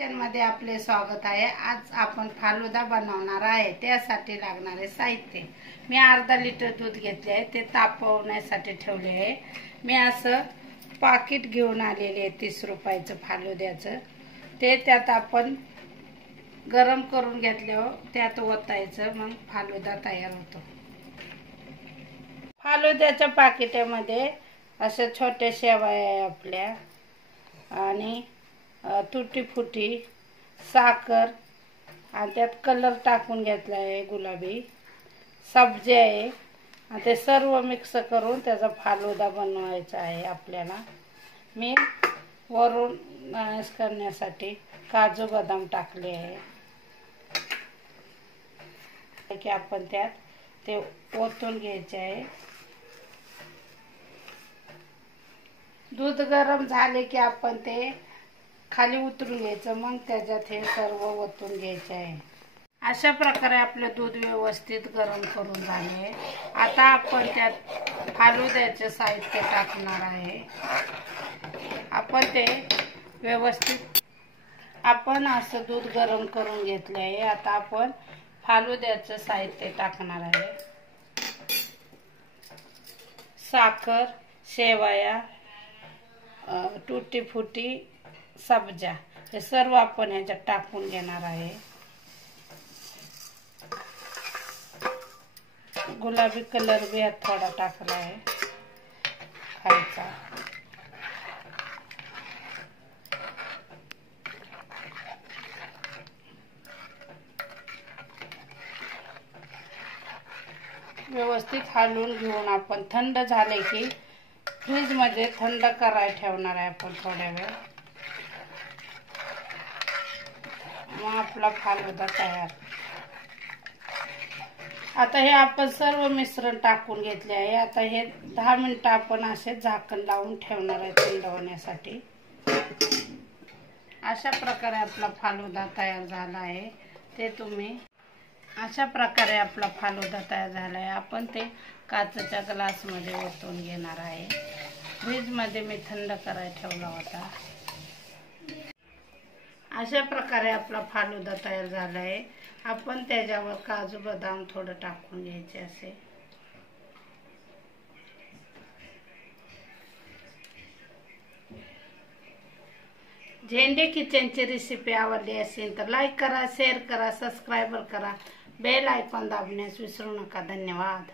Kitchen मध्ये आपले स्वागत आहे। आज आपण फालुदा बनवणार आहे। त्यासाठी लागणारे साहित्य मी अर्धा लिटर दूध घेतले आहे, ते तापवण्यासाठी ठेवले आहे। मी असं पाकिट घेऊन आलेले आहे 30 रुपयाचं फालुद्याचं। ते त्यात आपण गरम करून घेतल्यावर त्यात ओतायचं, मग फालुदा तयार होतो। फालुद्याच्या पाकिटामध्ये अशा छोट्या शेवया आहे आपल्या, आणि तुटी फुटी साखर, आणि त्यात कलर टाकून घेतला आहे गुलाबी, सब्जी आहे, आणि ते सर्व मिक्स करून त्याचा फालुदा बनवायचा आहे आपल्याला। मी वरून गार्निश करण्यासाठी काजू बदाम टाकले आहे की आपण त्यात ते ओतून घ्यायचे आहे। दूध गरम झाले की आपण ते खाली उतरून घ्यायचं, मग त्याच्यात हे सर्व ओतून घ्यायचे आहे। अशा प्रकारे आपलं दूध व्यवस्थित गरम करून झाले। आता आपण त्यात फालुद्याचे साहित्य टाकणार आहे। आपण ते व्यवस्थित आपण असं दूध गरम करून घेतले आहे। आता आपण फालुद्याचे साहित्य टाकणार आहे। साखर, शेवया, तुटी फुटी, सब्जा, हे सर्व आपण ह्याच्यात टाकून घेणार आहे। गुलाबी कलर भी यात थोडा टाकला आहे खायचा। व्यवस्थित हलवून घेऊन आपण थंड झाले की फ्रीज मध्ये थंड करायला ठेवणार आहे आपण थोड्या वेळ। मग आपला फालुदा तयार। आता हे आपण सर्व मिश्रण टाकून घेतले आहे। आता हे 10 मिनिटं आपण असे झाकण लावून ठेवणार आहे थंड होण्यासाठी। अशा प्रकारे आपला फालुदा तयार झाला आहे। ते तुम्ही अशा प्रकारे आपला फालुदा तयार झाला आहे। आपण ते काचेच्या ग्लास मध्ये ओतून घेणार आहे। फ्रीज मध्ये मी थंड करायला ठेवला होता। अशा प्रकारे आपला फालुदा तयार झाला आहे। आपण त्याच्यावर काजू बदाम थोडं टाकून घ्यायचे असे। झेंडे किचनची रेसिपी आवडली असेल तर लाईक करा, शेअर करा, सबस्क्राइब करा, बेल आयकॉन दाबण्यास विसरू नका। धन्यवाद।